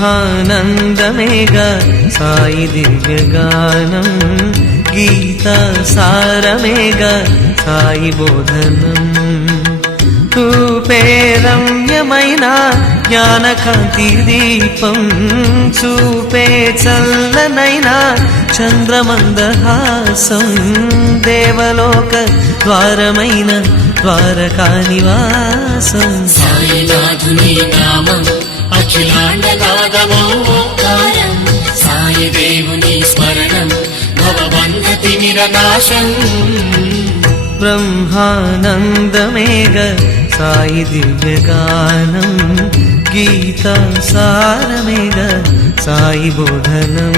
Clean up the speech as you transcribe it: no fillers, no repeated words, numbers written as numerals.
బ్రహ్మానందమేగా సాయి దివ్యగానం, గీతా సారమేగా సాయి బోధనం. రూపే రమ్యమైన జ్ఞానకాంతి దీపం, చూపే చల్లనైనా చంద్రమందహాసం, దేవలోక ద్వారమైన ద్వారకా నివాసం. సాయినాథుని నామం అఖిలాండనాదమోకారం, సాయి దేవుని స్మరణం భవబంధ తిమిరనాశం. బ్రహ్మానందమేగా సాయి దివ్యగానం, గీతా సారమేగా సాయి బోధనం.